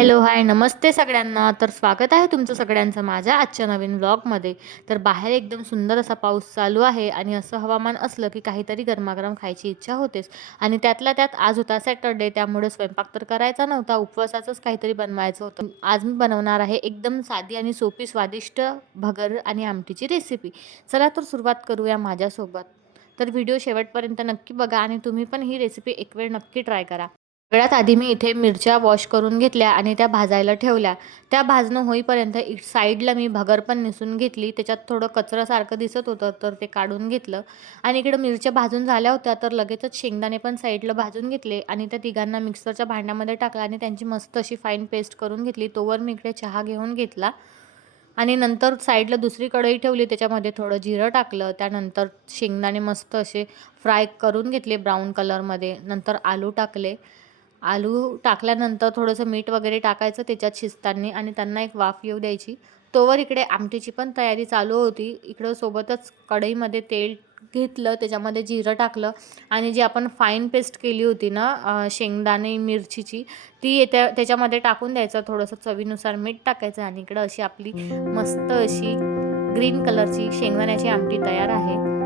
Hello hi नमस्ते सगळ्यांना. तर स्वागत आहे तुमचं सगळ्यांचं माझ्या आजच्या नवीन व्लॉगमध्ये तर बाहेर एकदम सुंदर असा पाऊस चालू आहे आणि असं हवामान असलं की काहीतरी गरमागरम खायची इच्छा होतेच. आणि त्यातल्या त्यात आज होता सॅटरडे त्यामुळे स्वयंपाक तर करायचा नव्हता उपवासाचंच काहीतरी बनवायचं होतं. आज मी बनवणार आहे एकदम साधी आणि सोपी स्वादिष्ट भगर आणि आमटीची रेसिपी चला तर सुरुवात करूया माझ्यासोबत. तर व्हिडिओ शेवटपर्यंत नक्की बघा आणि तुम्ही पण ही रेसिपी एक वेळ नक्की ट्राय करा. सगळ्यात आधी मी इथे मिरच्या वॉश करून घेतल्या आणि त्या भाजायला ठेवल्या. त्या भाजणं होईपर्यंत एक साईडला मी भगर पण निसून घेतली. त्याच्यात थोडं कचरासारखं दिसत होतं तर ते काढून घेतलं. आणि इकडं मिरच्या भाजून झाल्या होत्या तर लगेचच शेंगदाणे पण साईडला भाजून घेतले आणि त्या तिघांना मिक्सरच्या भांड्यामध्ये टाकलं आणि त्यांची मस्त अशी फाईन पेस्ट करून घेतली. तोवर मी इकडे चहा घेऊन घेतला. आणि नंतर साईडला दुसरी कढई ठेवली त्याच्यामध्ये थोडं जिरं टाकलं. त्यानंतर शेंगदाणे मस्त असे फ्राय करून घेतले ब्राऊन कलरमध्ये नंतर आलू टाकले. आलू टाकल्यानंतर थोडंसं मीठ वगैरे टाकायचं त्याच्यात शिजताना आणि त्यांना एक वाफ येऊ द्यायची. तोवर इकडे आमटीची पण तयारी चालू होती. इकडं सोबतच कढईमध्ये तेल घेतलं त्याच्यामध्ये जिरं टाकलं आणि जी आपण फाईन पेस्ट केली होती ना शेंगदाणे मिरचीची ती त्या त्याच्यामध्ये टाकून द्यायचं. थोडंसं चवीनुसार मीठ टाकायचं आणि इकडं अशी आपली मस्त अशी ग्रीन कलरची शेंगदाण्याची आमटी तयार आहे.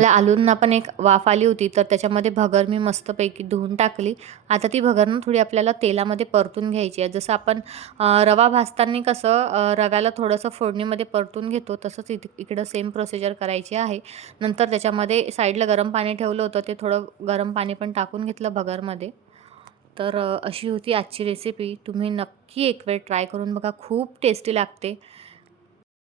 आपल्या आलूंना पण एक वाफ आली होती तर त्याच्यामध्ये भगर मी मस्तपैकी धुवून टाकली. आता ती भगरनं थोडी आपल्याला तेलामध्ये परतून घ्यायची आहे. जसं आपण रवा भाजताना कसं रव्याला थोडंसं फोडणीमध्ये परतून घेतो तसंच इथ इकडं सेम प्रोसिजर करायची आहे. नंतर त्याच्यामध्ये साईडला गरम पाणी ठेवलं होतं ते थोडं गरम पाणी पण टाकून घेतलं भगरमध्ये. तर अशी होती आजची रेसिपी तुम्ही नक्की एक वेळ ट्राय करून बघा खूप टेस्टी लागते.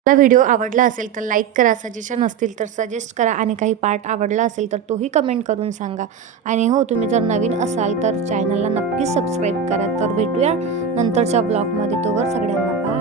मला व्हिडिओ आवडला असेल तर लाईक करा सजेशन असतील तर सजेस्ट करा आणि काही पार्ट आवडला असेल तर तोही कमेंट करून सांगा. आणि हो तुम्ही जर नवीन असाल तर चॅनलला नक्की सबस्क्राईब करा. तर भेटूया नंतरच्या ब्लॉगमध्ये. तोवर सगळ्यांना बाय